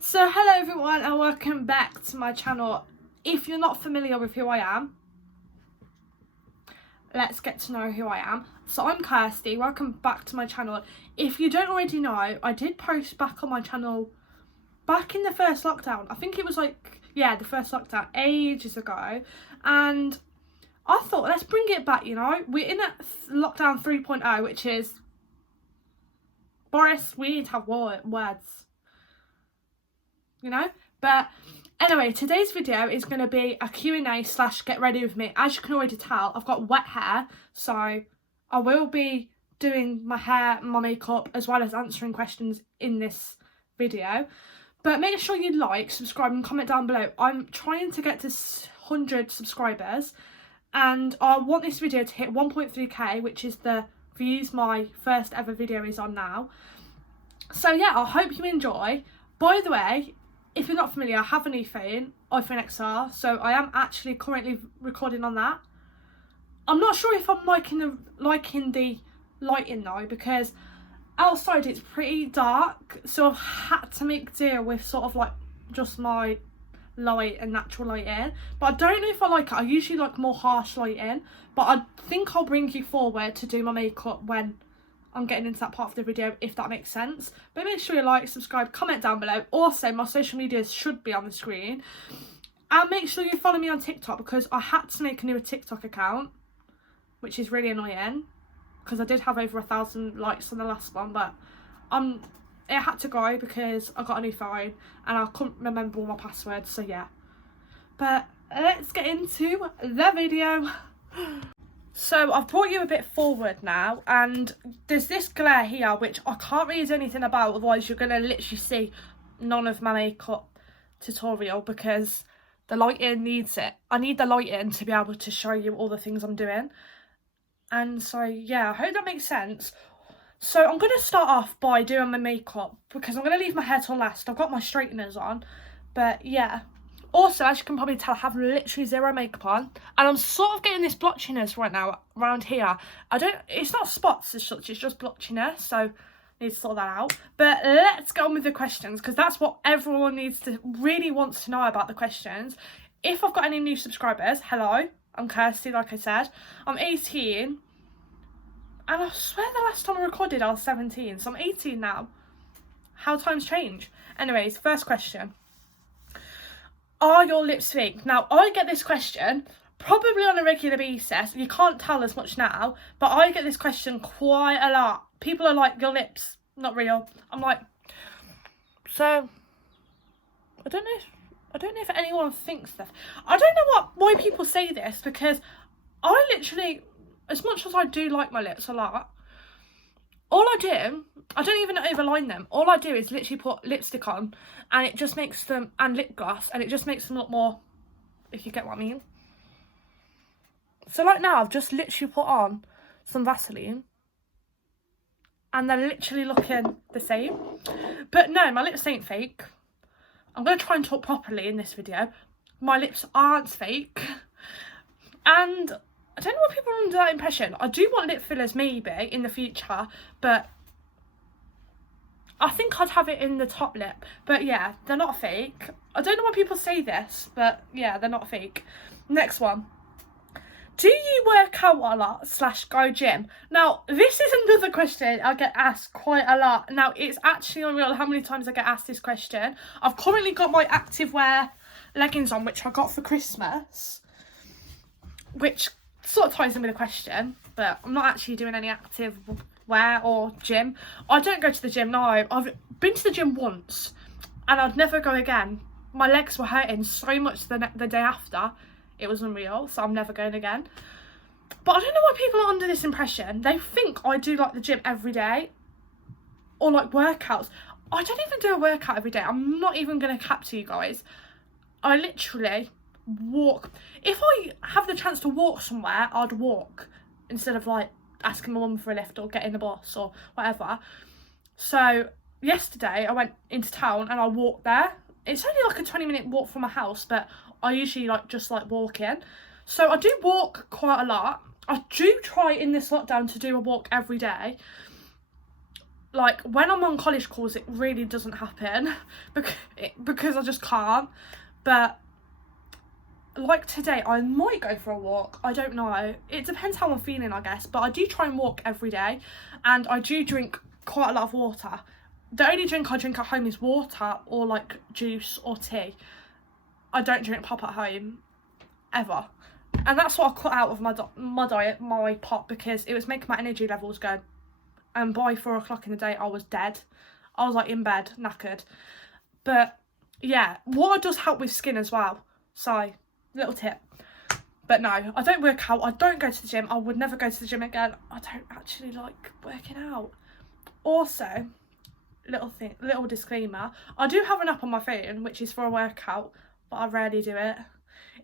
So hello everyone and welcome back to my channel. If you're not familiar with who I am, let's get to know who I am. So I'm Kirsty, welcome back to my channel. If you don't already know, I did post back on my channel back in the first lockdown. I think it was the first lockdown ages ago, and I thought let's bring it back, We're in a lockdown 3.0, which is, Boris, we need to have words. But anyway, today's video is going to be a Q&A / get ready with me. As you can already tell, I've got wet hair, so I will be doing my hair, my makeup, as well as answering questions in this video. But make sure you like, subscribe and comment down below. I'm trying to get to 100 subscribers, and I want this video to hit 1.3k, which is the views my first ever video is on now. So yeah, I hope you enjoy. By the way, if you're not familiar, I have a new phone, iPhone XR, so I am actually currently recording on that. I'm not sure if I'm liking the lighting though, because outside it's pretty dark, so I've had to make deal with sort of like just my light and natural lighting. But I don't know if I like it. I usually like more harsh lighting, but I think I'll bring you forward to do my makeup when I'm getting into that part of the video, if that makes sense. But make sure you like, subscribe, comment down below. Also, my social medias should be on the screen. And make sure you follow me on TikTok, because I had to make a new TikTok account, which is really annoying, because I did have over 1,000 likes on the last one, but it had to go because I got a new phone and I couldn't remember all my passwords, so yeah. But let's get into the video. So I've brought you a bit forward now, and there's this glare here which I can't read anything about, otherwise you're going to literally see none of my makeup tutorial, because the lighting needs it. I need the lighting to be able to show you all the things I'm doing. And so yeah, I hope that makes sense. So I'm going to start off by doing my makeup, because I'm going to leave my hair till last. I've got my straighteners on, but yeah. Also, as you can probably tell, I have literally zero makeup on, and I'm sort of getting this blotchiness right now around here. It's not spots as such, it's just blotchiness, so I need to sort that out. But let's get on with the questions, because that's what everyone really wants to know about, the questions. If I've got any new subscribers, hello, I'm Kirsty, like I said. I'm 18, and I swear the last time I recorded I was 17, so I'm 18 now. How times change. Anyways, first question. Are your lips fake? Now, I get this question probably on a regular basis. You can't tell as much now, but I get this question quite a lot. People are like, your lips not real. I'm like, so I don't know if anyone thinks that. I don't know why people say this, because I literally, as much as I do like my lips a lot, all I do, I don't even overline them. All I do is literally put lipstick on, and it just makes them, and lip gloss, and it just makes them look more, if you get what I mean. So like now, I've just literally put on some Vaseline, and they're literally looking the same. But no, my lips ain't fake. I'm going to try and talk properly in this video. My lips aren't fake. And I don't know why people are under that impression. I do want lip fillers maybe in the future, but I think I'd have it in the top lip. But yeah, they're not fake. I don't know why people say this, but yeah, they're not fake. Next one. Do you work out a lot / go gym? Now, this is another question I get asked quite a lot. Now, it's actually unreal how many times I get asked this question. I've currently got my activewear leggings on, which I got for Christmas, which sort of ties in with the question, but I'm not actually doing any active wear or gym. I don't go to the gym now. I've been to the gym once and I'd never go again. My legs were hurting so much the day after. It was unreal, so I'm never going again. But I don't know why people are under this impression. They think I do like the gym every day, or like workouts. I don't even do a workout every day. I'm not even going to cap to you guys. I literally walk. If I have the chance to walk somewhere, I'd walk instead of like asking my mum for a lift or getting a bus or whatever. So yesterday I went into town and I walked there. It's only like a 20-minute walk from my house, but I usually just like walking. So I do walk quite a lot. I do try in this lockdown to do a walk every day. like when I'm on college calls, it really doesn't happen because I just can't. But like today, I might go for a walk. I don't know. It depends how I'm feeling, I guess. But I do try and walk every day, and I do drink quite a lot of water. The only drink I drink at home is water or like juice or tea. I don't drink pop at home ever, and that's what I cut out of my diet, my pop, because it was making my energy levels go. And by 4 o'clock in the day, I was dead. I was like in bed, knackered. But yeah, water does help with skin as well. So, little tip. But no, I don't work out. I don't go to the gym. I would never go to the gym again. I don't actually like working out. Also, little disclaimer. I do have an app on my phone, which is for a workout, but I rarely do it.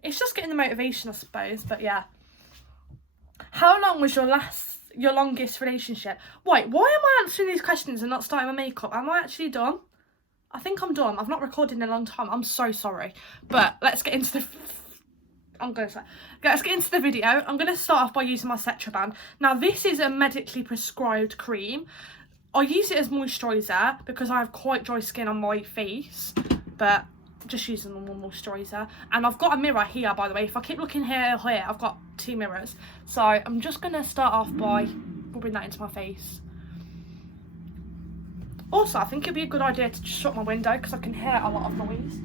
It's just getting the motivation, I suppose. But yeah. How long was your longest relationship? Wait, why am I answering these questions and not starting my makeup? Am I actually done? I think I'm done. I've not recorded in a long time. I'm so sorry. But let's get into the... Let's get into the video. I'm going to start off by using my Cetraban. Now, this is a medically prescribed cream. I use it as moisturiser because I have quite dry skin on my face. But just using the normal moisturiser. And I've got a mirror here, by the way. If I keep looking here, I've got 2 mirrors. So I'm just going to start off by rubbing that into my face. Also, I think it'd be a good idea to just shut my window because I can hear a lot of noise.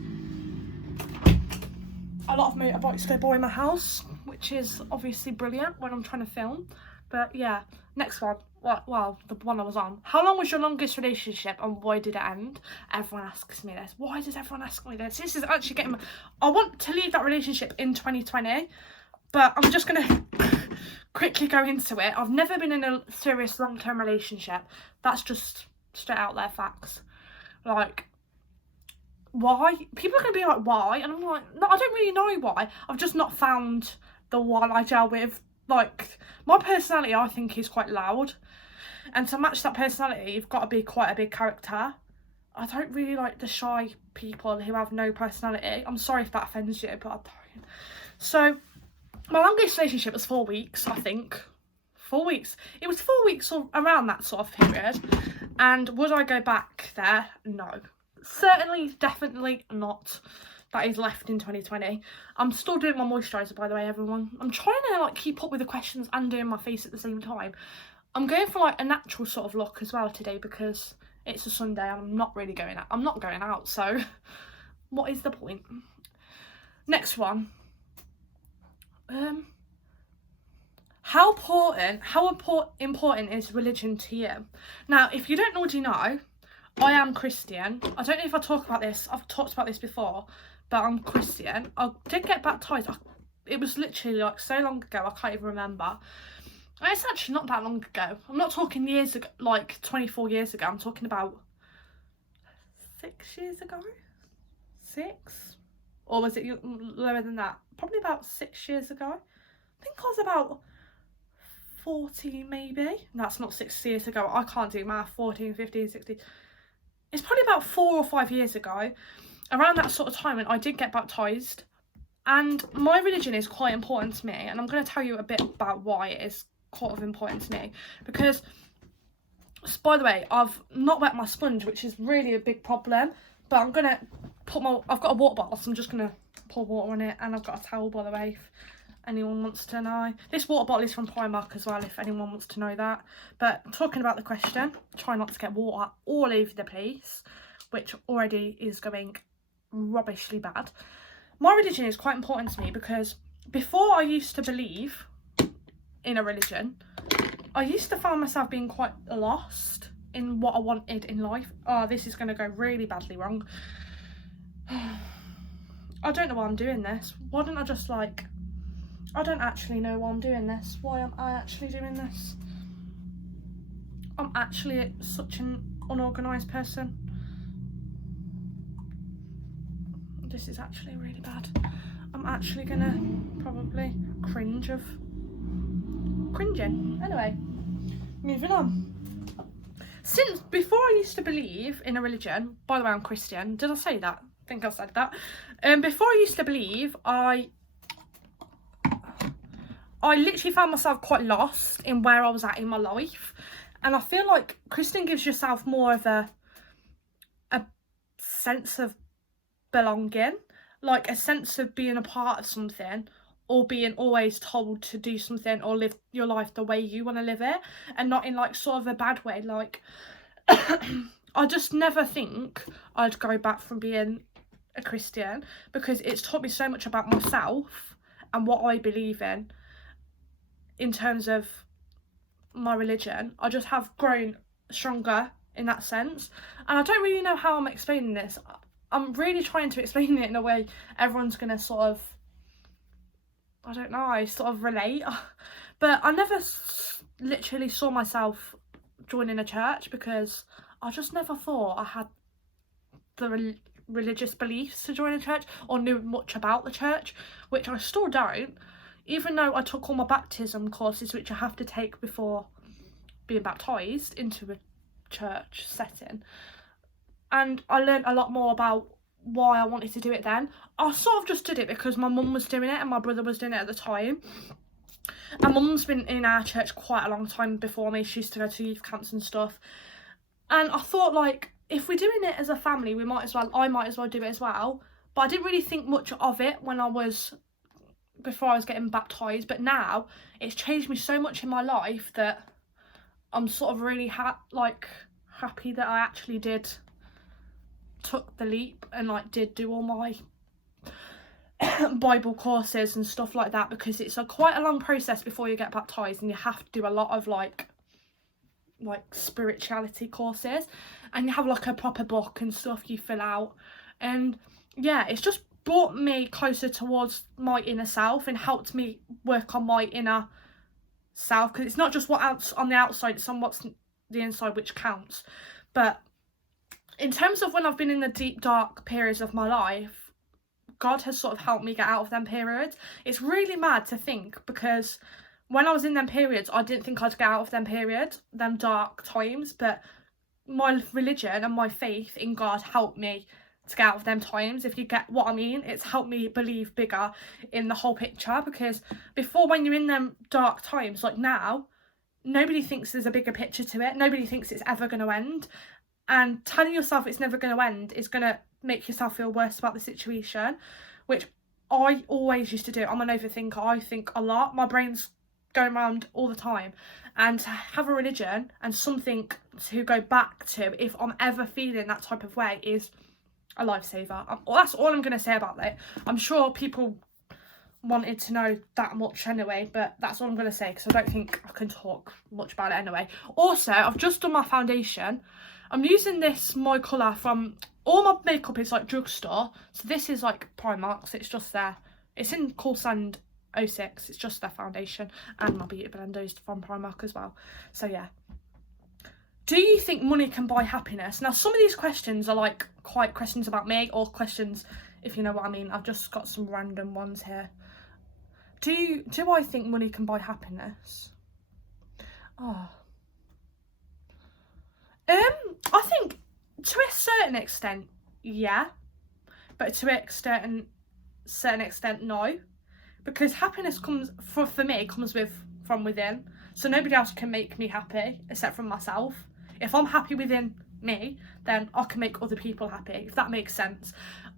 A lot of motorbikes go by my house, which is obviously brilliant when I'm trying to film. But yeah, next one. Well, the one I was on. How long was your longest relationship and why did it end? Everyone asks me this. Why does everyone ask me this? This is actually getting... I want to leave that relationship in 2020, but I'm just going to quickly go into it. I've never been in a serious long-term relationship. That's just straight out there facts. Like, why? People are going to be like, why? And I'm like, no, I don't really know why. I've just not found the one I gel with. Like, my personality, I think, is quite loud. And to match that personality, you've got to be quite a big character. I don't really like the shy people who have no personality. I'm sorry if that offends you, but I don't. So, my longest relationship was 4 weeks, I think. 4 weeks. It was 4 weeks or around that sort of period. And would I go back there? No. Certainly, definitely not. That is left in 2020. I'm still doing my moisturiser, by the way, everyone. I'm trying to like keep up with the questions and doing my face at the same time. I'm going for like a natural sort of look as well today because it's a Sunday and I'm not really going out. I'm not going out, so what is the point? Next one. How important is religion to you? Now, if you don't already know, I am Christian. I don't know if I talk about this. I've talked about this before, but I'm Christian. I did get baptised. It was literally like so long ago, I can't even remember. And it's actually not that long ago. I'm not talking years ago, like 24 years ago. I'm talking about 6 years ago? 6? Or was it lower than that? Probably about 6 years ago. I think I was about 14 maybe. That's not 6 years ago. I can't do math. 14, 15, 16. It's probably about 4 or 5 years ago. Around that sort of time when I did get baptised. And my religion is quite important to me. And I'm going to tell you a bit about why it is quite of important to me. Because, by the way, I've not wet my sponge, which is really a big problem. But I'm going to I've got a water bottle, so I'm just going to pour water on it. And I've got a towel, by the way, if anyone wants to know. This water bottle is from Primark as well, if anyone wants to know that. But talking about the question, try not to get water all over the place, which already is going rubbishly bad. My religion is quite important to me because before I used to believe in a religion, I used to find myself being quite lost in what I wanted in life. Oh, this is going to go really badly wrong. I don't know why I'm doing this. Why don't I just like... I don't actually know why I'm doing this. Why am I actually doing this? I'm actually such an unorganised person. This is actually really bad. I'm actually gonna probably cringe of cringing. Anyway, moving on. Since before I used to believe in a religion, by the way, I'm Christian. Did I say that? I think I said that. Before I used to believe, I literally found myself quite lost in where I was at in my life. And I feel like Christian gives yourself more of a sense of belonging, like a sense of being a part of something, or being always told to do something or live your life the way you want to live it, and not in like sort of a bad way. Like I just never think I'd go back from being a Christian, because it's taught me so much about myself and what I believe in terms of my religion. I just have grown stronger in that sense, and I don't really know how I'm explaining this. I'm really trying to explain it in a way everyone's gonna sort of, I don't know, sort of relate. But I never literally saw myself joining a church, because I just never thought I had the religious beliefs to join a church or knew much about the church, which I still don't, even though I took all my baptism courses, which I have to take before being baptised into a church setting, and I learned a lot more about why I wanted to do it then. I sort of just did it because my mum was doing it and my brother was doing it at the time, and mum's been in our church quite a long time before me. She used to go to youth camps and stuff, and I thought, like, if we're doing it as a family, I might as well do it as well. But I didn't really think much of it before I was getting baptised, but now it's changed me so much in my life that I'm sort of really happy that I actually took the leap and like did do all my Bible courses and stuff like that, because it's quite a long process before you get baptised, and you have to do a lot of like spirituality courses, and you have like a proper book and stuff you fill out, and yeah, it's just brought me closer towards my inner self and helped me work on my inner self, because it's not just what's on the outside, it's on what's the inside which counts. But in terms of when I've been in the deep dark periods of my life, God has sort of helped me get out of them periods. It's really mad to think, because when I was in them periods, I didn't think I'd get out of them periods, them dark times, but my religion and my faith in God helped me to get out of them times, if you get what I mean. It's helped me believe bigger in the whole picture, because before, when you're in them dark times, like now, nobody thinks there's a bigger picture to it. Nobody thinks it's ever going to end. And telling yourself it's never going to end is going to make yourself feel worse about the situation, which I always used to do. I'm an overthinker. I think a lot. My brain's going around all the time. And to have a religion and something to go back to if I'm ever feeling that type of way is a lifesaver. That's all I'm going to say about it. I'm sure people wanted to know that much anyway, but that's all I'm going to say, because I don't think I can talk much about it anyway. Also, I've just done my foundation. I'm using this My Colour from, all my makeup is like drugstore, so this is like Primark, so it's just there. It's in Cool Sand 06, it's just their foundation, and my beauty blender is from Primark as well. So yeah. Do you think money can buy happiness? Now, some of these questions are like quite questions about me, or questions, if you know what I mean. I've just got some random ones here. Do I think money can buy happiness? I think to a certain extent, yeah, but to a certain extent, no, because happiness comes for me comes from within. So nobody else can make me happy except from myself. If I'm happy within me, then I can make other people happy, if that makes sense.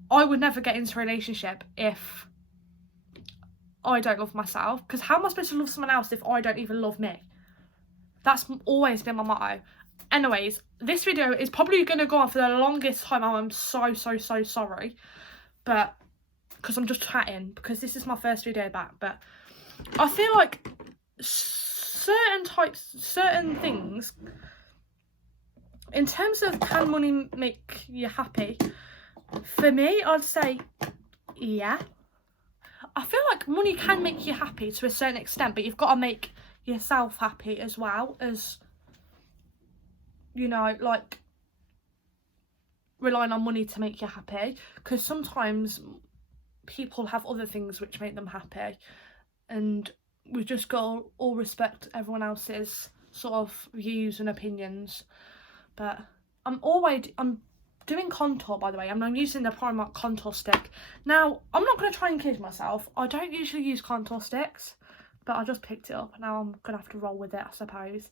I would never get into a relationship if I don't love myself, because how am I supposed to love someone else if I don't even love me? That's always been my motto. Anyways, this video is probably going to go on for the longest time. I'm so sorry, but because I'm just chatting, because this is my first video back. But I feel like certain things, in terms of can money make you happy, for me, I'd say yeah. I feel like money can make you happy to a certain extent, but you've got to make yourself happy as well, as, you know, like relying on money to make you happy, because sometimes people have other things which make them happy, and we've just got to all respect everyone else's sort of views and opinions. But I'm doing contour, by the way. I'm using the Primark contour stick. Now, I'm not going to try and kid myself. I don't usually use contour sticks, but I just picked it up. Now I'm going to have to roll with it, I suppose.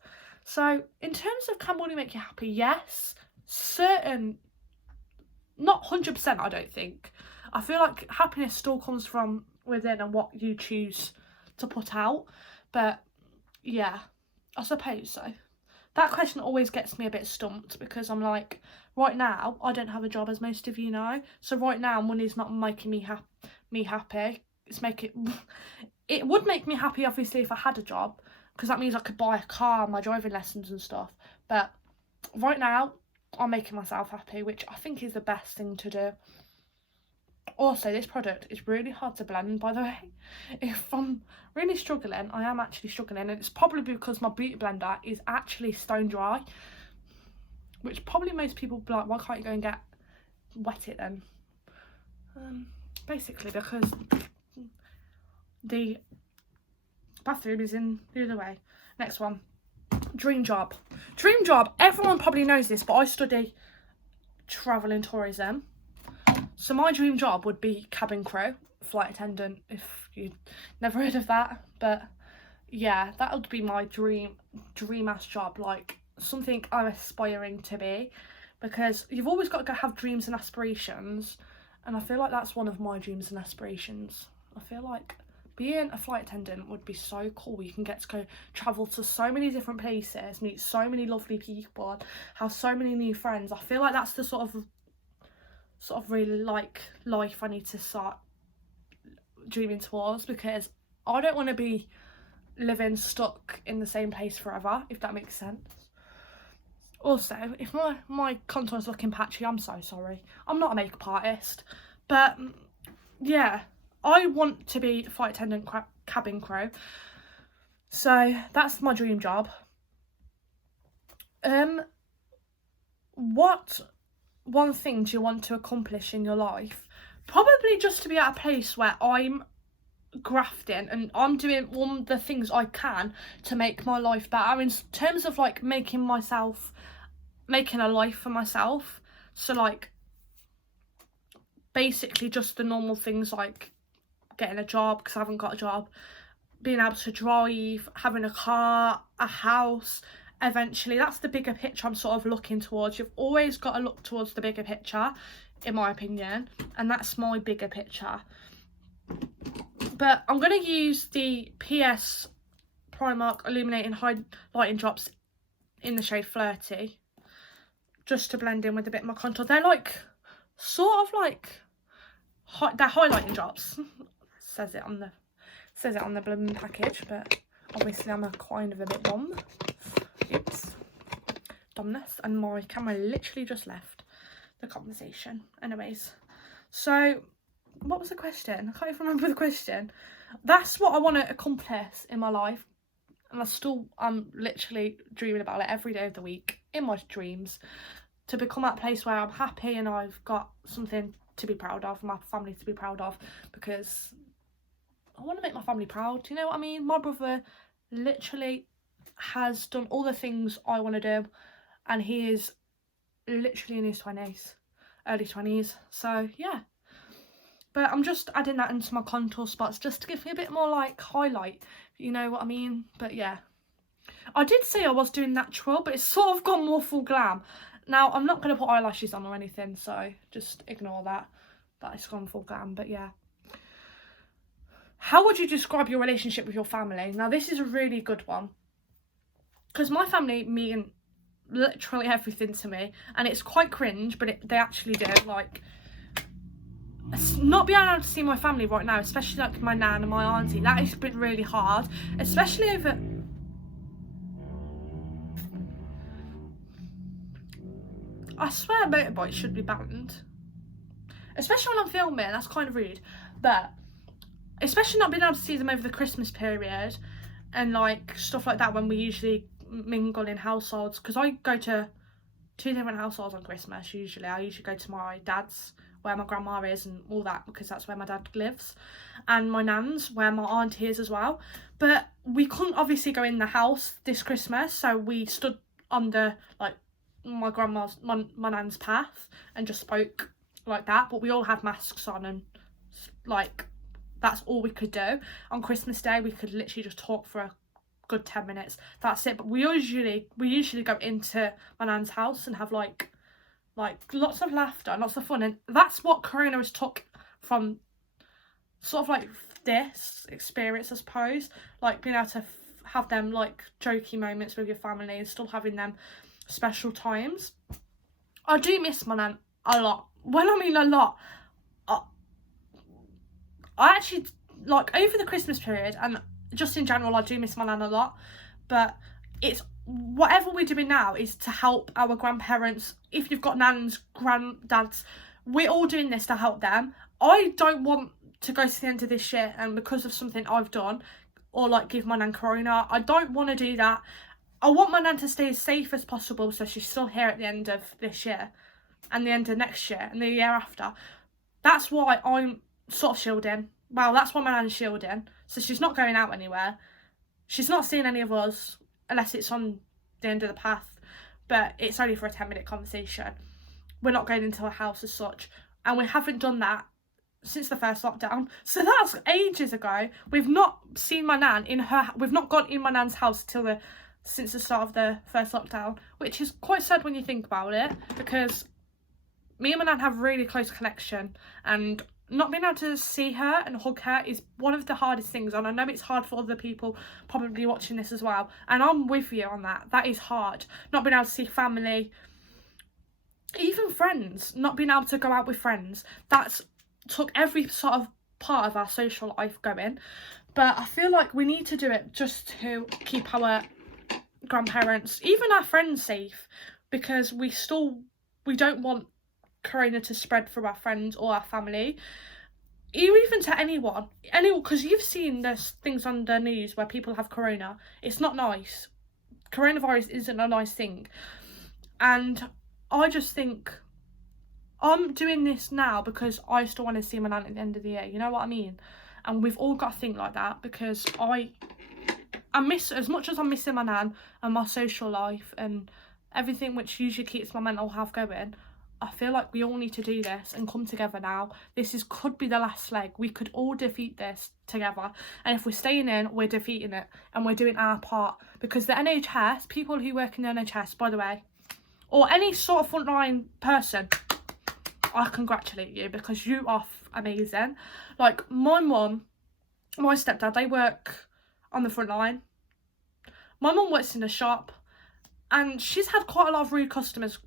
So in terms of can money make you happy, yes, certain, not 100%, I don't think. I feel like happiness still comes from within and what you choose to put out. But yeah, I suppose so. That question always gets me a bit stumped because I'm like, right now I don't have a job, as most of you know. So right now money's not making me happy. It would make me happy obviously if I had a job, because that means I could buy a car, my driving lessons and stuff. But right now I'm making myself happy, which I think is the best thing to do. Also, this product is really hard to blend, by the way. If I'm really struggling, I am actually struggling, and it's probably because my beauty blender is actually stone dry, which probably most people be like, why can't you go and wet it then? Basically because the bathroom is in the other way. Next one, dream job. Dream job, everyone probably knows this, but I study travel and tourism. So my dream job would be cabin crew, flight attendant, if you'd never heard of that. But yeah, that would be my dream ass job, like something I'm aspiring to be, because you've always got to have dreams and aspirations, and I feel like that's one of my dreams and aspirations. I feel like being a flight attendant would be so cool. You can get to go travel to so many different places, meet so many lovely people, have so many new friends. I feel like that's the sort of really like life I need to start dreaming towards, because I don't want to be living stuck in the same place forever, if that makes sense. Also, if my contour's looking patchy, I'm so sorry. I'm not a makeup artist, but yeah, I want to be a flight attendant, cabin crew. So that's my dream job. What one thing do you want to accomplish in your life? Probably just to be at a place where I'm grafting and I'm doing all the things I can to make my life better, in terms of like making a life for myself. So like basically just the normal things like getting a job, because I haven't got a job, being able to drive, having a car, a house. Eventually, that's the bigger picture I'm sort of looking towards. You've always got to look towards the bigger picture, in my opinion, and that's my bigger picture. But I'm going to use the PS Primark Illuminating Highlighting Drops in the shade Flirty, just to blend in with a bit more contour. They're like, sort of like, they're highlighting drops. says it on the blooming package, but obviously I'm a kind of a bit dumb. Oops, dumbness, and my camera literally just left the conversation. Anyways, so what was the question? I can't even remember the question. That's what I want to accomplish in my life, and I'm literally dreaming about it every day of the week in my dreams, to become that place where I'm happy and I've got something to be proud of, my family to be proud of, because I want to make my family proud. Do you know what I mean? My brother literally has done all the things I want to do, and he is literally in his 20s, early 20s. So yeah, but I'm just adding that into my contour spots just to give me a bit more like highlight, you know what I mean? But yeah, I did say I was doing natural, but it's sort of gone more full glam. Now I'm not going to put eyelashes on or anything, so just ignore that it's gone full glam. But yeah, how would you describe your relationship with your family? Now this is a really good one, because my family mean literally everything to me, and it's quite cringe, but they actually do. Like, not being able to see my family right now, especially like my nan and my auntie, that has been really hard, especially over... I swear motorbikes should be banned, especially when I'm filming. That's kind of rude, but especially not being able to see them over the Christmas period and like stuff like that, when we usually mingle in households, because I go to 2 different households on Christmas usually. I usually go to my dad's, where my grandma is and all that, because that's where my dad lives, and my nan's, where my auntie is as well. But we couldn't obviously go in the house this Christmas, so we stood under like my nan's path and just spoke like that, but we all had masks on, and like that's all we could do. On Christmas Day we could literally just talk for a good 10 minutes. That's it. But we usually go into my nan's house and have like lots of laughter, lots of fun, and that's what Corona has took from sort of like this experience, I suppose, like being able to have them like jokey moments with your family and still having them special times. I do miss my nan a lot. When I mean a lot, I actually, like, over the Christmas period and just in general, I do miss my nan a lot. But it's whatever we're doing now is to help our grandparents. If you've got nans, granddads, we're all doing this to help them. I don't want to go to the end of this year and because of something I've done or like give my nan Corona. I don't want to do that. I want my nan to stay as safe as possible so she's still here at the end of this year and the end of next year and the year after. That's why I'm sort of shielding. Well, that's why my nan's shielding. So she's not going out anywhere. She's not seeing any of us unless it's on the end of the path. But it's only for a 10-minute conversation. We're not going into a house as such. And we haven't done that since the first lockdown. So that's ages ago. We've not seen my nan in her... We've not gone in my nan's house since the start of the first lockdown. Which is quite sad when you think about it. Because me and my nan have a really close connection. And not being able to see her and hug her is one of the hardest things, and I know it's hard for other people probably watching this as well, and I'm with you on that. That is hard, not being able to see family, even friends, not being able to go out with friends. That's took every sort of part of our social life going, but I feel like we need to do it just to keep our grandparents, even our friends, safe, because we don't want Corona to spread through our friends or our family, even to anyone, because you've seen there's things on the news where people have Corona. It's not nice. Coronavirus isn't a nice thing, and I just think I'm doing this now because I still want to see my nan at the end of the year, you know what I mean? And we've all got to think like that, because I miss, as much as I'm missing my nan and my social life and everything which usually keeps my mental health going, I feel like we all need to do this and come together now. Could be the last leg. We could all defeat this together. And if we're staying in, we're defeating it. And we're doing our part. Because the NHS, people who work in the NHS, by the way, or any sort of frontline person, I congratulate you, because you are amazing. Like, my mum, my stepdad, they work on the front line. My mum works in a shop. And she's had quite a lot of rude customers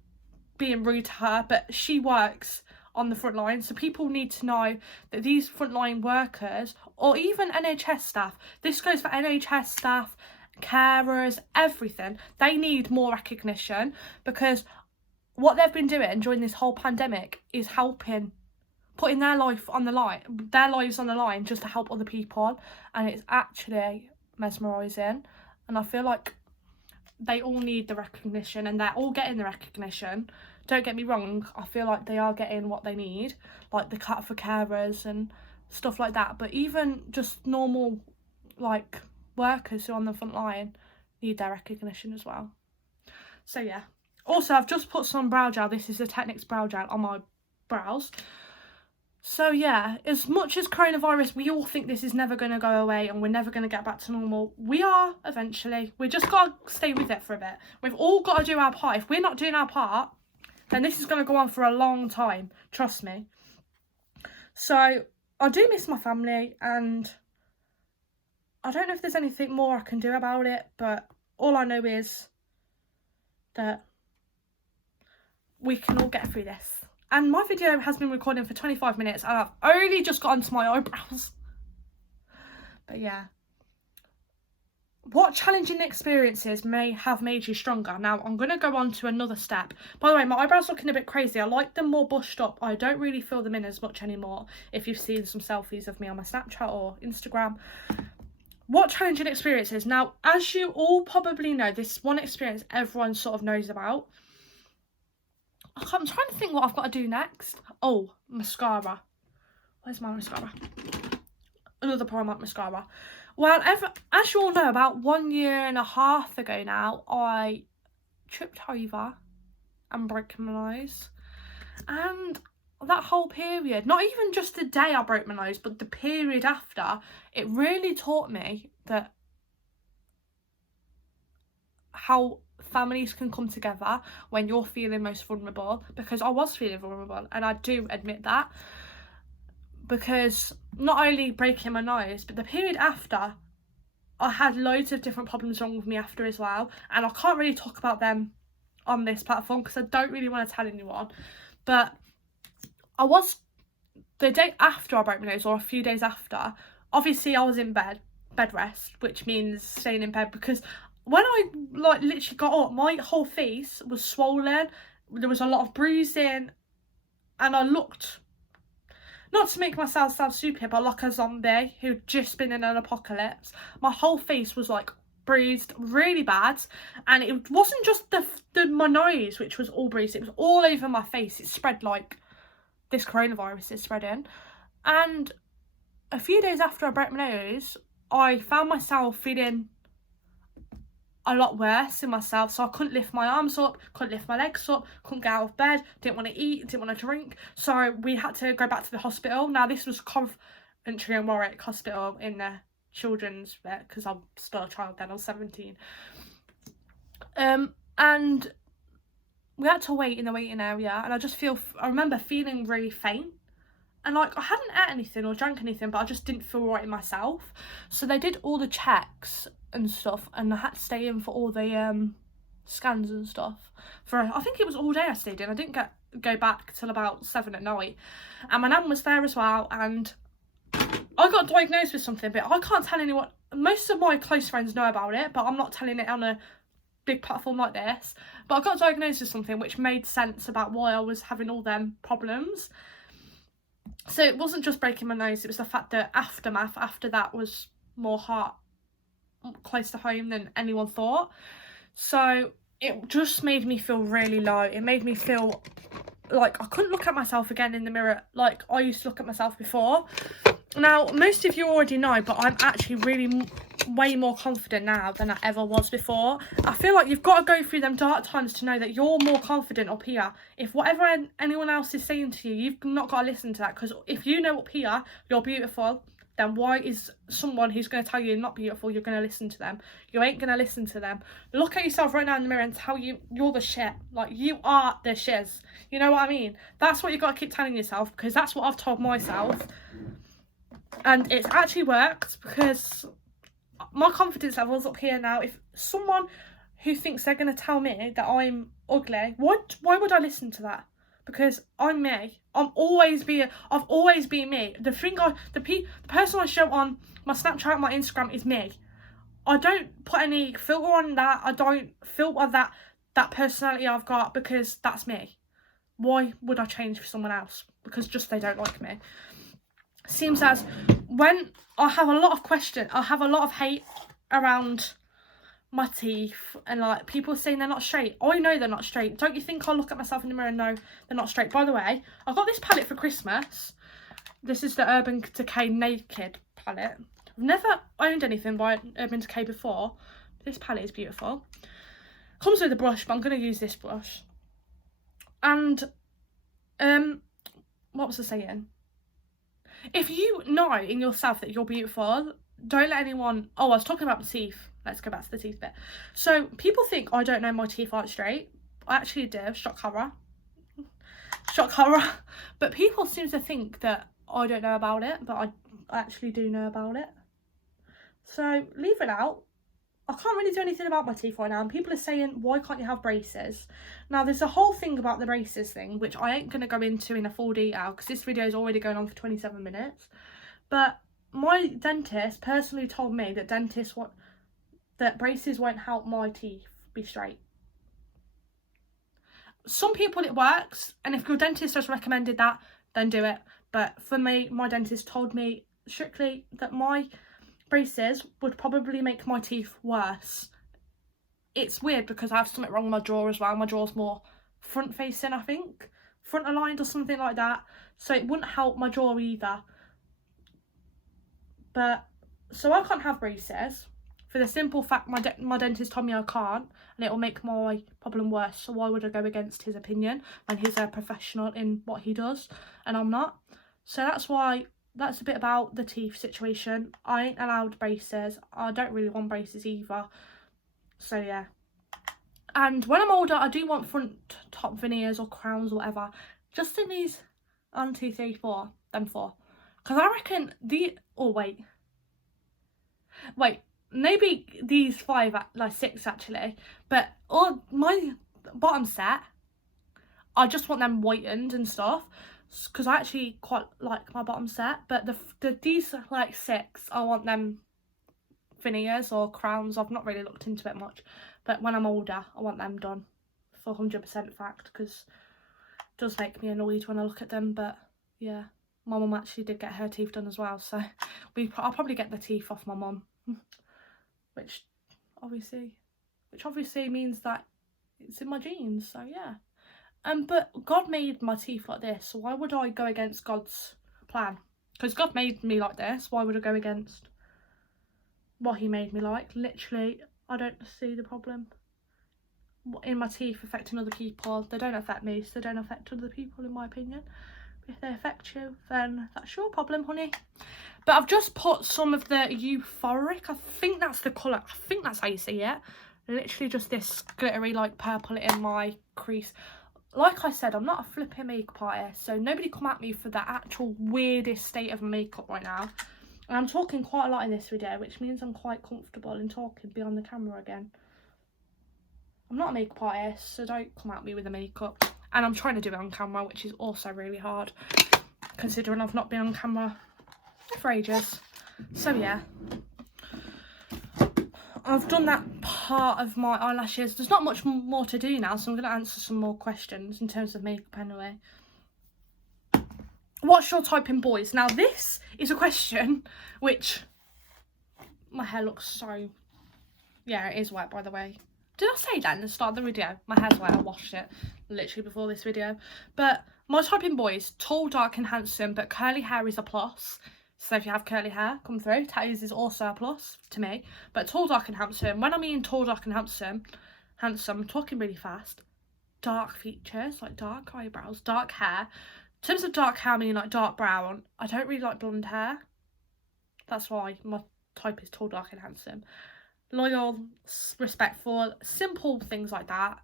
being rude to her, but she works on the front line, so people need to know that these frontline workers, or even NHS staff, this goes for NHS staff, carers, everything, they need more recognition, because what they've been doing during this whole pandemic is putting their lives on the line just to help other people, and it's actually mesmerising. And I feel like they all need the recognition, and they're all getting the recognition. Don't get me wrong, I feel like they are getting what they need, like the cut for carers and stuff like that. But even just normal, like, workers who are on the front line need their recognition as well. So yeah. Also, I've just put some brow gel. This is the Technics brow gel on my brows. So yeah, as much as coronavirus, we all think this is never going to go away and we're never going to get back to normal. We are eventually. We just got to stay with it for a bit. We've all got to do our part. If we're not doing our part, then this is going to go on for a long time. Trust me. So I do miss my family, and I don't know if there's anything more I can do about it, but all I know is that we can all get through this. And my video has been recording for 25 minutes and I've only just got onto my eyebrows. But yeah. What challenging experiences may have made you stronger? Now, I'm going to go on to another step. By the way, my eyebrows looking a bit crazy. I like them more bushed up. I don't really fill them in as much anymore. If you've seen some selfies of me on my Snapchat or Instagram. What challenging experiences? Now, as you all probably know, this one experience everyone sort of knows about. I'm trying to think what I've got to do next. Oh, mascara. Where's my mascara? Another Primark mascara. Well, as you all know, about 1.5 years ago now, I tripped over and broke my nose. And that whole period, not even just the day I broke my nose, but the period after, it really taught me that how families can come together when you're feeling most vulnerable, because I was feeling vulnerable and I do admit that, because not only breaking my nose, but the period after, I had loads of different problems wrong with me after as well, and I can't really talk about them on this platform because I don't really want to tell anyone. But I was, the day after I broke my nose, or a few days after, obviously I was in bed rest, which means staying in bed, because when I like literally got up, my whole face was swollen, there was a lot of bruising, and I looked, not to make myself sound stupid, but like a zombie who'd just been in an apocalypse. My whole face was like bruised really bad, and it wasn't just my nose which was all bruised, it was all over my face. It spread like this coronavirus is spreading. And a few days after I broke my nose, I found myself feeling a lot worse in myself, so I couldn't lift my arms up, couldn't lift my legs up, couldn't get out of bed, didn't want to eat, didn't want to drink, so we had to go back to the hospital. Now this was Coventry and Warwick Hospital in the children's bit, because I'm still a child then, I was 17. And we had to wait in the waiting area, and I remember feeling really faint, and like I hadn't ate anything or drank anything, but I just didn't feel right in myself. So they did all the checks and stuff, and I had to stay in for all the scans and stuff for, I think it was all day I stayed in. I didn't go back till about 7 at night, and my nan was there as well, and I got diagnosed with something, but I can't tell anyone. Most of my close friends know about it, but I'm not telling it on a big platform like this. But I got diagnosed with something which made sense about why I was having all them problems. So it wasn't just breaking my nose, it was the fact that aftermath after that was more close to home than anyone thought. So it just made me feel really low. It made me feel like I couldn't look at myself again in the mirror like I used to look at myself before. Now, most of you already know, but I'm actually really way more confident now than I ever was before. I feel like you've got to go through them dark times to know that you're more confident up here. If whatever anyone else is saying to you, you've not got to listen to that, because if you know up here you're beautiful, then why is someone who's going to tell you you're not beautiful, you're going to listen to them? You ain't going to listen to them. Look at yourself right now in the mirror and tell you're the shit. Like, you are the shiz. You know what I mean? That's what you've got to keep telling yourself, because that's what I've told myself. And it's actually worked, because my confidence level is up here now. If someone who thinks they're going to tell me that I'm ugly, why would I listen to that? Because I'm me. I've always been me. The person I show on my Snapchat and my Instagram is me. I don't put any filter on that. I don't filter that personality I've got, because that's me. Why would I change for someone else? Because just they don't like me. Seems as when I have a lot of questions, I have a lot of hate around my teeth, and like people saying they're not straight. I know they're not straight. Don't you think I'll look at myself in the mirror and know they're not straight? By the way, I got this palette for Christmas. This is the Urban Decay Naked palette. I've never owned anything by Urban Decay before. This palette is beautiful. Comes with a brush, but I'm going to use this brush. And what was I saying? If you know in yourself that you're beautiful, don't let anyone... Oh, I was talking about the teeth. Let's go back to the teeth bit. So people think I don't know my teeth aren't straight. I actually do. Shock horror. Shock horror. But people seem to think that I don't know about it, but I actually do know about it. So leave it out. I can't really do anything about my teeth right now, and people are saying, why can't you have braces? Now, there's a whole thing about the braces thing, which I ain't going to go into in a full detail, because this video is already going on for 27 minutes. But my dentist personally told me that braces won't help my teeth be straight. Some people it works, and if your dentist has recommended that, then do it. But for me, my dentist told me strictly that my braces would probably make my teeth worse. It's weird because I have something wrong with my jaw as well. My jaw's more front facing, I think. Front aligned or something like that. So it wouldn't help my jaw either. But, so I can't have braces. For the simple fact my dentist told me I can't, and it will make my problem worse. So why would I go against his opinion when he's a professional in what he does and I'm not? So that's a bit about the teeth situation. I ain't allowed braces. I don't really want braces either. So yeah. And when I'm older, I do want front top veneers or crowns or whatever. Just in these 1, 2, 3, 4, them 4. Because I reckon wait, maybe these 5, like 6 actually. But all my bottom set, I just want them whitened and stuff. Because I actually quite like my bottom set. But these like 6, I want them veneers or crowns. I've not really looked into it much. But when I'm older, I want them done for 100% fact, because it does make me annoyed when I look at them. But yeah, my mum actually did get her teeth done as well, so I'll probably get the teeth off my mum, which obviously means that it's in my genes. So yeah, but God made my teeth like this, so why would I go against God's plan? Because God made me like this, why would I go against what he made me like? Literally, I don't see the problem in my teeth affecting other people. They don't affect me, so they don't affect other people, in my opinion. If they affect you, then that's your problem, honey. But I've just put some of the Euphoric, I think that's the colour, I think that's how you see it. Literally just this glittery like purple in my crease. Like I said, I'm not a flipping makeup artist, so nobody come at me for the actual weirdest state of makeup right now. And I'm talking quite a lot in this video, which means I'm quite comfortable in talking beyond the camera again. I'm not a makeup artist, so don't come at me with the makeup. And I'm trying to do it on camera, which is also really hard, considering I've not been on camera for ages. So yeah, I've done that part of my eyelashes. There's not much more to do now, so I'm going to answer some more questions in terms of makeup anyway. What's your type in boys? Now this is a question which, my hair looks so, yeah, it is wet, by the way. Did I say that in the start of the video? My hair's wet, I washed it literally before this video. But my type in boys, tall, dark and handsome, but curly hair is a plus. So if you have curly hair, come through. Tattoos is also a plus to me. But tall, dark and handsome. When I mean tall, dark and handsome, I'm talking really fast. Dark features, like dark eyebrows, dark hair. In terms of dark hair, I mean like dark brown. I don't really like blonde hair. That's why my type is tall, dark and handsome. Loyal, respectful, simple things like that.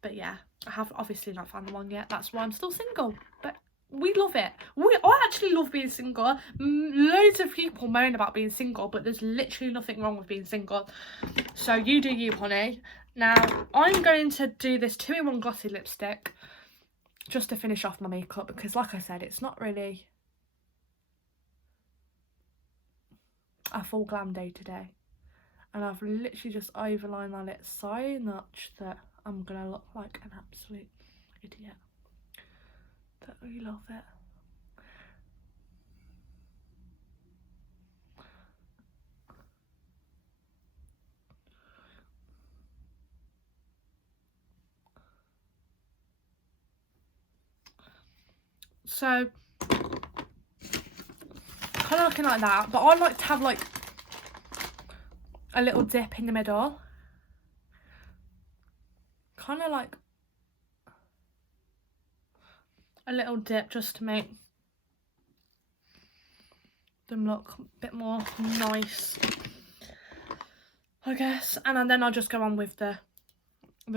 But yeah, I have obviously not found the one yet. That's why I'm still single. But we love it. I actually love being single. Loads of people moan about being single, but there's literally nothing wrong with being single. So you do you, honey. Now, I'm going to do this 2-in-1 glossy lipstick just to finish off my makeup, because like I said, it's not really a full glam day today. And I've literally just overlined my lips so much that I'm going to look like an absolute idiot. But we love it. So, kind of looking like that, but I like to have like a little dip in the middle. Kind of like a little dip just to make them look a bit more nice, I guess. And then I'll just go on with the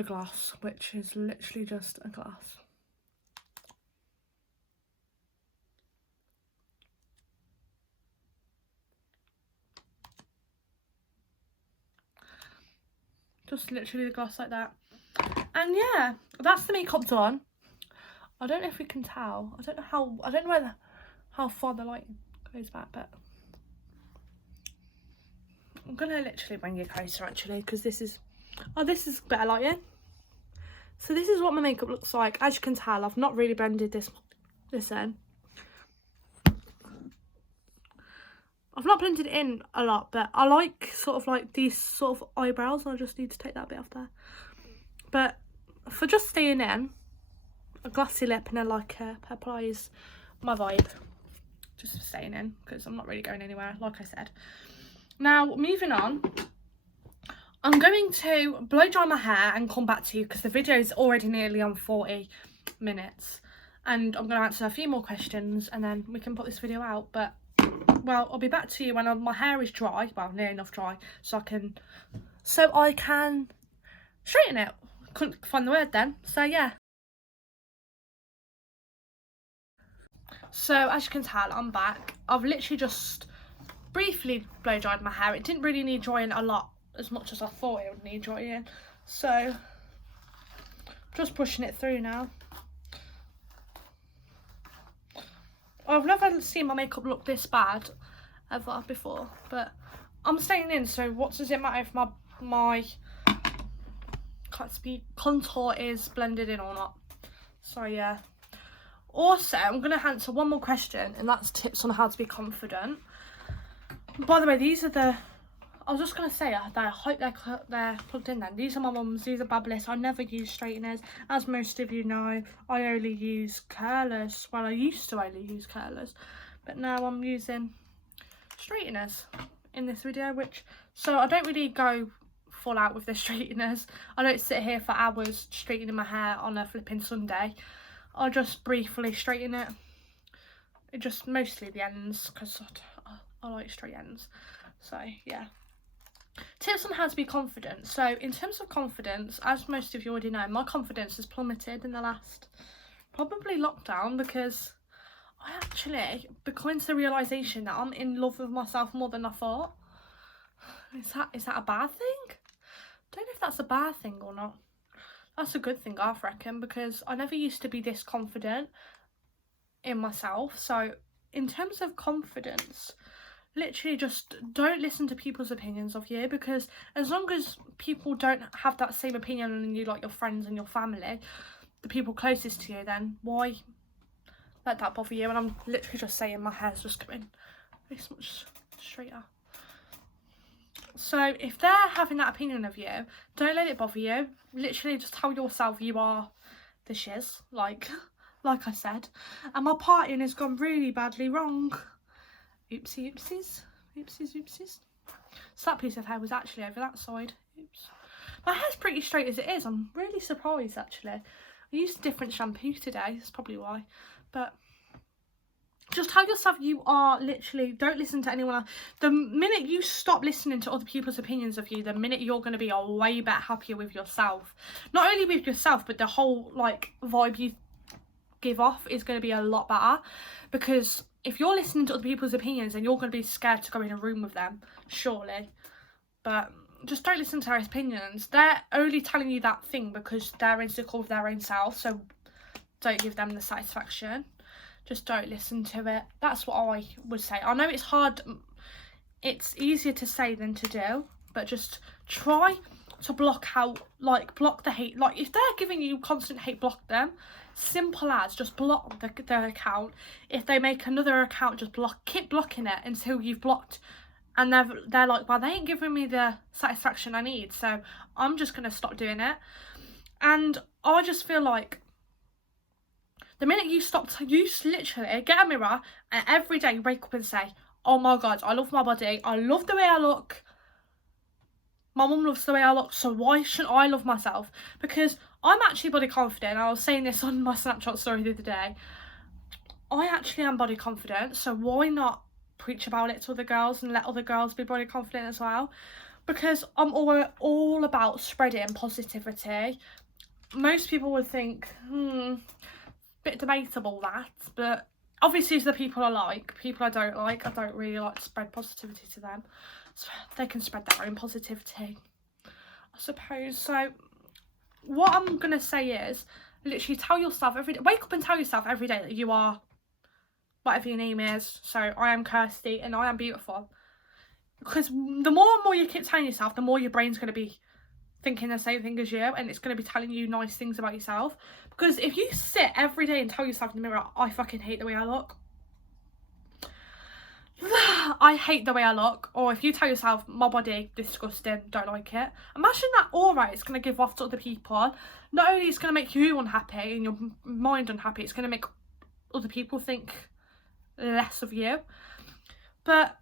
gloss, which is literally just a glass. Just literally the gloss like that. And yeah, that's the makeup done. I don't know if we can tell. I don't know how far the light goes back, but I'm gonna literally bring you closer actually, because this is better lighting. So this is what my makeup looks like. As you can tell, I've not really blended this in. I've not blended it in a lot, but I like sort of like these sort of eyebrows. I just need to take that bit off there. But for just staying in, a glossy lip and a like a purple eye is my vibe. Just for staying in, because I'm not really going anywhere, like I said. Now, moving on. I'm going to blow dry my hair and come back to you, because the video is already nearly on 40 minutes. And I'm going to answer a few more questions and then we can put this video out. But, well, I'll be back to you when my hair is dry. Well, near enough dry. So I can straighten it. couldn't find the word then. So yeah. So as you can tell, I'm back. I've literally just briefly blow dried my hair. It didn't really need drying a lot, as much as I thought it would need drying. So just pushing it through now. I've never seen my makeup look this bad ever before, but I'm staying in, so what does it matter if my can't speak contour is blended in or not? So yeah. Also, I'm going to answer one more question, and that's tips on how to be confident. By the way, these are the, I was just going to say, I hope they're plugged in then. These are my mum's, these are Babyliss. I never use straighteners. As most of you know, I only use curlers. Well, I used to only use curlers, but now I'm using straighteners in this video, so I don't really go full out with the straighteners. I don't sit here for hours straightening my hair on a flipping Sunday. I just briefly straighten it. It just mostly the ends, because I like straight ends. So yeah. Tips on how to be confident. So in terms of confidence, as most of you already know, my confidence has plummeted in the last probably lockdown, because I actually became to the realisation that I'm in love with myself more than I thought. Is that a bad thing? I don't know if that's a bad thing or not. That's a good thing, I reckon, because I never used to be this confident in myself. So in terms of confidence, literally just don't listen to people's opinions of you, because as long as people don't have that same opinion on you, like your friends and your family, the people closest to you, then why let that bother you? And I'm literally just saying my hair's just coming this much straighter. So if they're having that opinion of you, don't let it bother you. Literally just tell yourself you are the shiz, like I said. And my parting has gone really badly wrong. Oopsie oopsies. Oopsies oopsies. So that piece of hair was actually over that side. Oops. My hair's pretty straight as it is. I'm really surprised actually. I used a different shampoo today, that's probably why. But just tell yourself you are literally, don't listen to anyone else. The minute you stop listening to other people's opinions of you, the minute you're going to be a way better, happier with yourself. Not only with yourself, but the whole like vibe you give off is going to be a lot better. Because if you're listening to other people's opinions, then you're going to be scared to go in a room with them, surely. But just don't listen to their opinions. They're only telling you that thing because they're insecure with their own self. So don't give them the satisfaction. Just don't listen to it. That's what I would say. I know it's hard. It's easier to say than to do. But just try to block out, like, block the hate. Like, if they're giving you constant hate, block them. Simple as, just block their account. If they make another account, just keep blocking it until you've blocked. And they're like, well, they ain't giving me the satisfaction I need, so I'm just going to stop doing it. And I just feel like the minute you stop, you literally get a mirror and every day you wake up and say, oh my God, I love my body. I love the way I look. My mum loves the way I look, so why shouldn't I love myself? Because I'm actually body confident. I was saying this on my Snapchat story the other day. I actually am body confident, so why not preach about it to other girls and let other girls be body confident as well? Because I'm all about spreading positivity. Most people would think, bit debatable that, but obviously it's the people I like. People I don't like, I don't really like to spread positivity to them. So they can spread their own positivity, I suppose. So what I'm going to say is, literally tell yourself every day, wake up and tell yourself every day that you are whatever your name is. So I am Kirsty and I am beautiful. Because the more and more you keep telling yourself, the more your brain's going to be thinking the same thing as you, and it's going to be telling you nice things about yourself. Because if you sit every day and tell yourself in the mirror, I fucking hate the way I look, I hate the way I look, or if you tell yourself my body disgusting, don't like it, imagine that aura it's going to give off to other people. Not only it's going to make you unhappy and your mind unhappy, it's going to make other people think less of you. But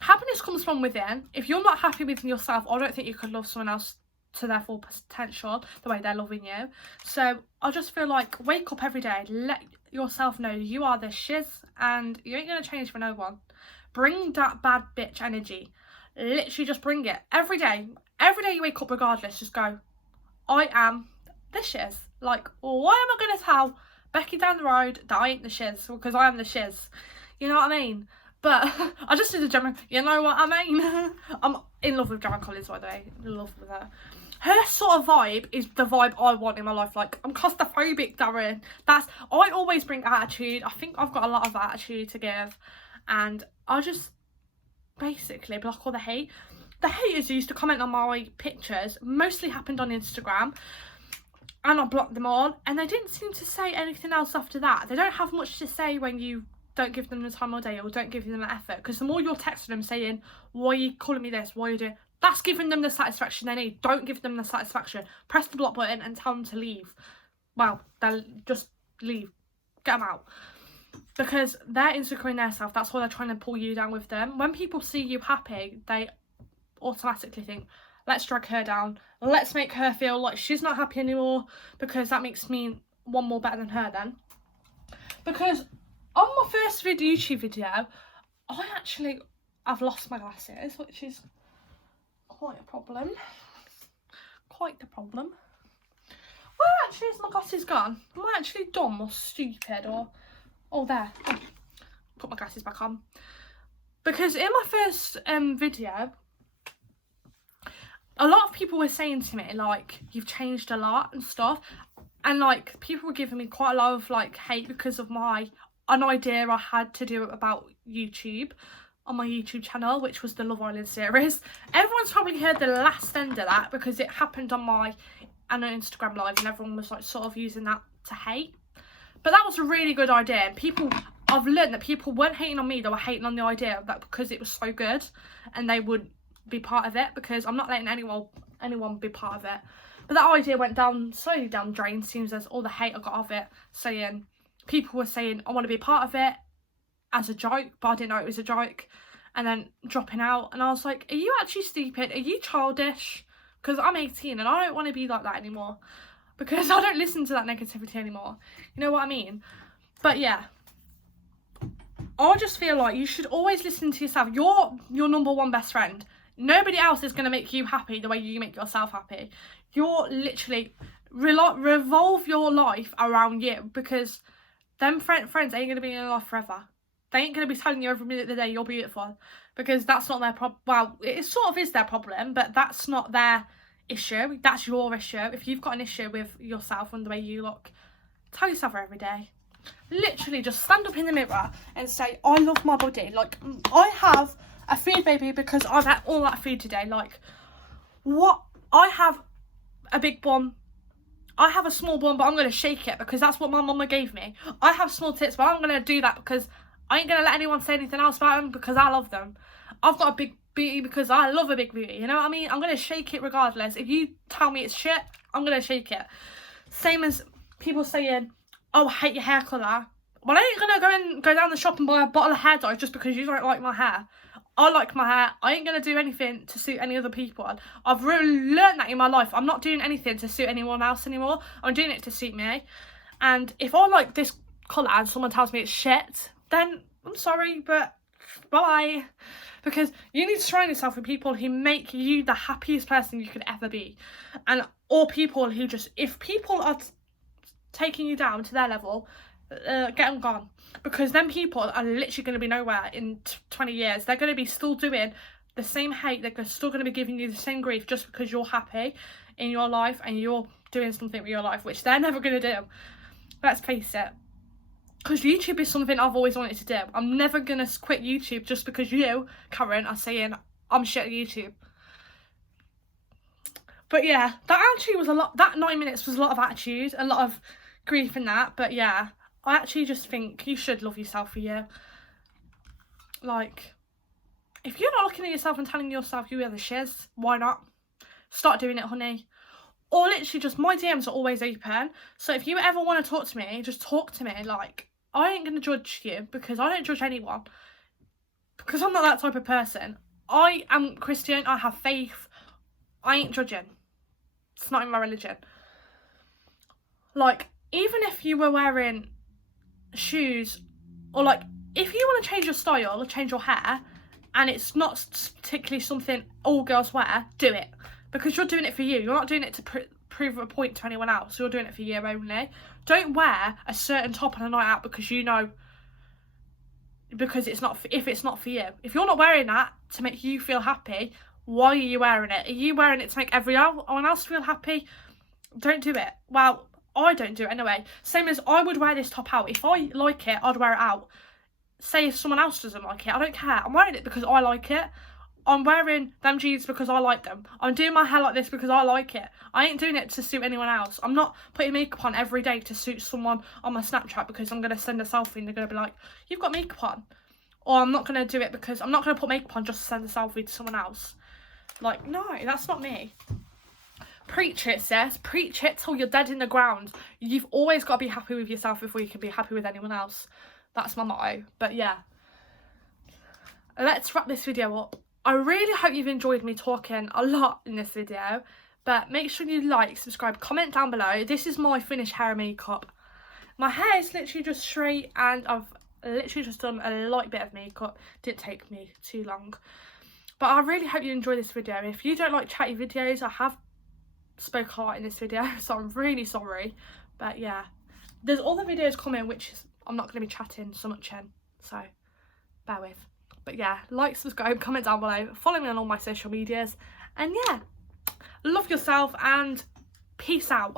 happiness comes from within. If you're not happy with yourself, I don't think you could love someone else to their full potential the way they're loving you. So I just feel like, wake up every day, let yourself know you are the shiz and you ain't going to change for no one. Bring that bad bitch energy. Literally just bring it every day. Every day you wake up regardless, just go, I am the shiz. Like, why am I going to tell Becky down the road that I ain't the shiz? Because I am the shiz. You know what I mean? But I just did a Gemma, you know what I mean? I'm in love with Gemma Collins, by the way. In love with her. Her sort of vibe is the vibe I want in my life. Like, I'm claustrophobic, Darren. I always bring attitude. I think I've got a lot of attitude to give. And I just basically block all the hate. The haters who used to comment on my pictures mostly happened on Instagram. And I blocked them all. And they didn't seem to say anything else after that. They don't have much to say when you don't give them the time of day or don't give them the effort. Because the more you're texting them saying, why are you calling me this? Why are you doing... That's giving them the satisfaction they need. Don't give them the satisfaction. Press the block button and tell them to leave. Well, they'll just leave. Get them out. Because they're insecure in themselves. That's why they're trying to pull you down with them. When people see you happy, they automatically think, let's drag her down. Let's make her feel like she's not happy anymore. Because that makes me one more better than her then. Because on my first YouTube video, I've lost my glasses, which is quite a problem. Quite the problem. Where actually is my glasses gone? Am I actually dumb or stupid or... Oh, there. Oh, put my glasses back on. Because in my first video, a lot of people were saying to me, like, you've changed a lot and stuff. And, like, people were giving me quite a lot of, like, hate because of an idea I had to do about YouTube on my YouTube channel, which was the Love Island series. Everyone's probably heard the last end of that because it happened on an Instagram live and everyone was like sort of using that to hate. But that was a really good idea, and I've learned that people weren't hating on me, they were hating on the idea of that because it was so good and they would be part of it, because I'm not letting anyone be part of it. But that idea went slowly down the drain, seems as all the hate I got of it, people were saying I want to be part of it as a joke, but I didn't know it was a joke, and then dropping out. And I was like, are you actually stupid? Are you childish? Because I'm 18 and I don't want to be like that anymore, because I don't listen to that negativity anymore. You know what I mean? But yeah, I just feel like you should always listen to yourself. You're your number one best friend. Nobody else is going to make you happy the way you make yourself happy. You're literally revolve your life around you, because them friends ain't going to be in your life forever. They ain't going to be telling you every minute of the day you're beautiful, because that's not their problem. Well, it sort of is their problem, but that's not their issue. That's your issue. If you've got an issue with yourself and the way you look, tell yourself every day. Literally just stand up in the mirror and say, I love my body. Like, I have a food baby because I've had all that food today. Like, what? I have a big bum. I have a small bum, but I'm going to shake it because that's what my mama gave me. I have small tits, but I'm going to do that because I ain't going to let anyone say anything else about them, because I love them. I've got a big booty because I love a big booty, you know what I mean? I'm going to shake it regardless. If you tell me it's shit, I'm going to shake it. Same as people saying, oh, I hate your hair colour. Well, I ain't going to go down the shop and buy a bottle of hair dye just because you don't like my hair. I like my hair. I ain't going to do anything to suit any other people. I've really learned that in my life. I'm not doing anything to suit anyone else anymore. I'm doing it to suit me. And if I like this colour and someone tells me it's shit, then I'm sorry, but bye. Because you need to surround yourself with people who make you the happiest person you could ever be. Or people who just, if people are taking you down to their level, get them gone. Because them people are literally going to be nowhere in 20 years. They're going to be still doing the same hate. They're still going to be giving you the same grief just because you're happy in your life and you're doing something with your life, which they're never going to do. Let's face it. Because YouTube is something I've always wanted to do. I'm never going to quit YouTube just because you, Karen, are saying I'm shit at YouTube. But yeah, that actually was a lot. That 9 minutes was a lot of attitude, a lot of grief in that. But yeah, I actually just think you should love yourself for you. Like, if you're not looking at yourself and telling yourself you are the shiz, why not? Start doing it, honey. Or literally just, my DMs are always open. So if you ever want to talk to me, just talk to me. Like, I ain't going to judge you because I don't judge anyone. Because I'm not that type of person. I am Christian. I have faith. I ain't judging. It's not in my religion. Like, even if you were wearing shoes, or like, if you want to change your style or change your hair, and it's not particularly something all girls wear, do it. Because you're doing it for you. You're not doing it to prove a point to anyone else. You're doing it for you only. Don't wear a certain top on a night out because you know, because it's not, if it's not for you. If you're not wearing that to make you feel happy, why are you wearing it? Are you wearing it to make everyone else feel happy? Don't do it. Well, I don't do it anyway. Same as I would wear this top out. If I like it, I'd wear it out. Say if someone else doesn't like it, I don't care. I'm wearing it because I like it. I'm wearing them jeans because I like them. I'm doing my hair like this because I like it. I ain't doing it to suit anyone else. I'm not putting makeup on every day to suit someone on my Snapchat because I'm going to send a selfie and they're going to be like, you've got makeup on. Or I'm not going to do it because I'm not going to put makeup on just to send a selfie to someone else. Like, no, that's not me. Preach it, sis. Preach it till you're dead in the ground. You've always got to be happy with yourself before you can be happy with anyone else. That's my motto. But yeah, let's wrap this video up. I really hope you've enjoyed me talking a lot in this video, but make sure you like, subscribe, comment down below. This is my finished hair and makeup. My hair is literally just straight and I've literally just done a light bit of makeup. Didn't take me too long. But I really hope you enjoy this video. If you don't like chatty videos, I have spoke a lot in this video, so I'm really sorry. But yeah, there's other videos coming which I'm not going to be chatting so much in, so bear with. But yeah, like, subscribe, comment down below, follow me on all my social medias, and yeah, love yourself and peace out.